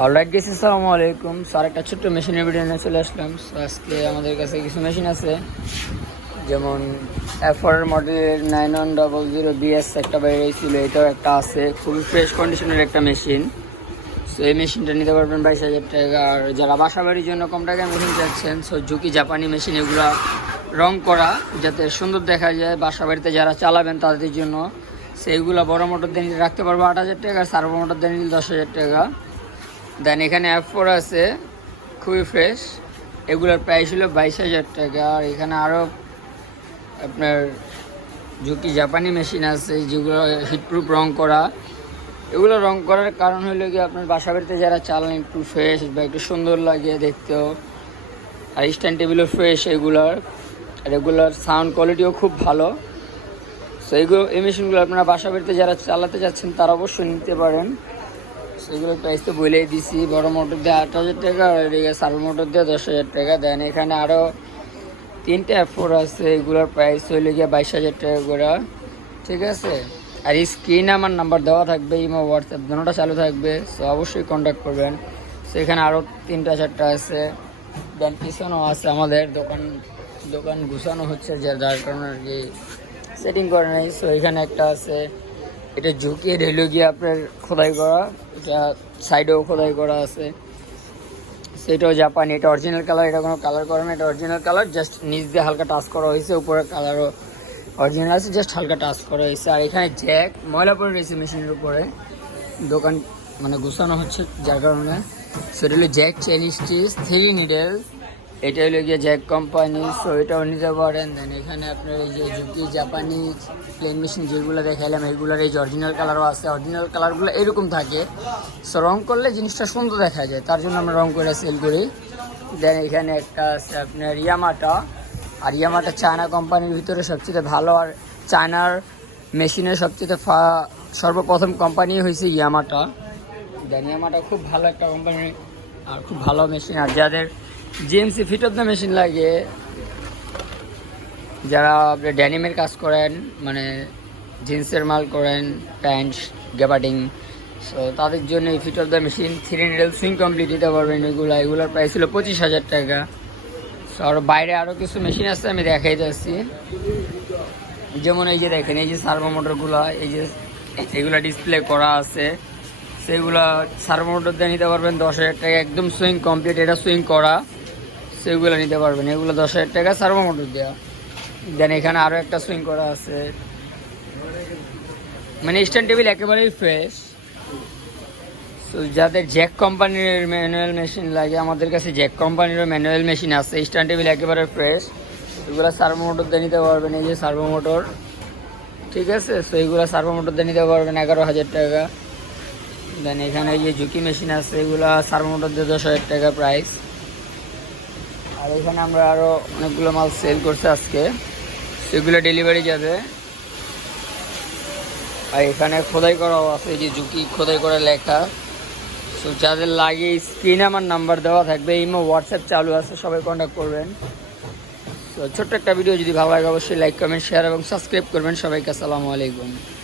Alright গেছি আসসালামু আলাইকুম স্যার একটা ছোট্ট মেশিনের ভিডিও নিয়ে চলে আসলাম। আজকে আমাদের কাছে কিছু মেশিন আছে। যেমন এফআর মডেলের nine one double zero BS একটা বেরিয়েছিল এটাও একটা আছে। খুবই ফ্রেশ কন্ডিশনের একটা মেশিন সো এই মেশিনটা নিতে পারবেন বাইশ হাজার টাকা। আর যারা বাসা বাড়ির জন্য কম টাকায় মেশিন চাচ্ছেন সো ঝুঁকি জাপানি মেশিন এগুলা রং করা, যাতে সুন্দর দেখা যায়। বাসা বাড়িতে যারা চালাবেন তাদের জন্য। সেইগুলো বড় মোটর দিয়ে রাখতে পারব আট হাজার টাকা। সার্ভো মোটর দিয়ে দশ হাজার টাকা। দেন, এখানে অ্যাপ ফোর আছে, খুবই ফ্রেশ এগুলোর প্রাইস হলো বাইশ হাজার টাকা। আর এখানে আরও আপনার ঝুঁকি জাপানি মেশিন আছে, যেগুলো হিটপ্রুফ রং করা। এগুলো রং করার কারণ হলো কি আপনার বাসা বাড়িতে যারা চালান একটু ফ্রেশ বা একটু সুন্দর লাগে দেখতেও। আর স্ট্যান্ড টেবিলও ফ্রেশ এগুলোর। আর এগুলোর সাউন্ড কোয়ালিটিও খুব ভালো। সো এইগুলো এই মেশিনগুলো আপনারা বাসা বাড়িতে যারা চালাতে যাচ্ছেন, তারা অবশ্যই নিতে পারেন। সেগুলোর প্রাইস তো বলেই দিছি। বড় মোটর দিয়ে আট হাজার টাকা আর এদিকে সার্ভ মোটর দিয়ে দশ হাজার টাকা দেন। এখানে আরও তিনটে ফোর আছে, এগুলোর প্রাইস হইলে গিয়ে বাইশ হাজার টাকা করে। ঠিক আছে? আর স্ক্রিনে আমার নাম্বার দেওয়া থাকবে, ইমো হোয়াটসঅ্যাপ দুটোটা চালু থাকবে সো অবশ্যই কন্ট্যাক্ট করবেন। সো এখানে আরও তিনটা চারটা আছে। দেন পিছনেও আছে আমাদের দোকান দোকান গুছানো হচ্ছে যে যার কারণে আর কি সেটিং করে নেই। সো এখানে একটা আছে। এটা ঝুঁকিয়ে ঢেলে গিয়ে আপনার খোদাই করা, এটা সাইডেও খোদাই করা আছে। সেটাও জাপানি, এটা অরিজিনাল কালার এটা কোনো কালার করে না, এটা অরিজিনাল কালার জাস্ট নিচ দিয়ে হালকা টাচ করা হয়েছে উপরে কালারও অরিজিনাল আছে জাস্ট হালকা টাচ করা হয়েছে। আর এখানে জ্যাক ময়লা পড়ে রয়েছে মেশিনের উপরে। দোকান মানে গুছানো হচ্ছে, যার কারণে। সেটা হলো Jack Chinese stitch three needle এটা হলো গিয়ে জ্যাক কোম্পানি সো এটাও নিতে পারেন। দেন এখানে আপনার এই যে জুকি জাপানি প্লেন মেশিন যেগুলো দেখালাম এইগুলোর এই যে অরিজিনাল কালারও আছে। অরিজিনাল কালারগুলো এরকম থাকে। সো রং করলে জিনিসটা সুন্দর দেখা যায়। তার জন্য আমরা রং করে সেল করি। দেন এখানে একটা আছে আপনার ইয়ামাটা আর ইয়ামাটা চায়না কোম্পানির ভিতরে সবচেয়ে ভালো আর চায়নার মেশিনের সবচেয়ে ফা- সর্বপ্রথম কোম্পানি হয়েছে ইয়ামাটা দেন ইয়ামাটা খুব ভালো একটা কোম্পানি, আর খুব ভালো মেশিন আর যাদের GMC fit of the machine লাগে। যারা ড্যানিমের কাজ করেন মানে জিন্সের মাল করেন, প্যান্ট গ্যাবার্ডিং সো তাদের জন্য এই fit of the machine three needle sewing complete দিতে পারবেন। এগুলো, এগুলোর প্রাইস ছিল পঁচিশ হাজার টাকা। সো আর বাইরে আরও কিছু মেশিন আছে, আমি দেখাই যাচ্ছি। যেমন এই যে দেখেন, এই যে সার্ভো মোটরগুলো এই যে এগুলো ডিসপ্লে করা আছে। সেগুলো সার্ভো মোটর দিয়ে নিতে পারবেন দশ হাজার টাকা, একদম সুইং কমপ্লিট এটা সুইং করা। সেগুলো নিতে পারবেন। এগুলো দশ হাজার টাকা সার্ভো মোটর দেওয়া দেন এখানে আরও একটা সুইং করা আছে। মানে স্ট্যান্ড টেবিল একেবারেই ফ্রেশ তো যাদের জ্যাক কোম্পানির ম্যানুয়াল মেশিন লাগে, আমাদের কাছে জ্যাক কোম্পানিরও ম্যানুয়াল মেশিন আছে। স্ট্যান্ড টেবিল একেবারে ফ্রেশ এগুলো সার্ভো মোটর দিয়ে নিতে পারবেন, এই যে সার্ভো মোটর ঠিক আছে? সো এইগুলো সার্ভো মোটর দিয়ে নিতে পারবেন এগারো হাজার টাকা। দেন এখানে এই যে ঝুঁকি মেশিন আছে, এগুলো সার্ভো মোটর দিয়ে দশ হাজার টাকা প্রাইস আর এখানে আমরা আরও অনেকগুলো মাল সেল করছি আজকে। সেগুলো ডেলিভারি যাবে। আর এখানে খোদাই করাও আছে যে ঝুঁকি খোদাই করে লেখা। সো যাদের লাগে স্ক্রিনে আমার নাম্বার দেওয়া থাকবে, ইমো হোয়াটসঅ্যাপ চালু আছে, সবাই কন্ট্যাক্ট করবেন। তো ছোট্ট একটা ভিডিও যদি ভালো লাগে, অবশ্যই লাইক কমেন্ট শেয়ার এবং সাবস্ক্রাইব করবেন সবাইকে। আসসালামু আলাইকুম।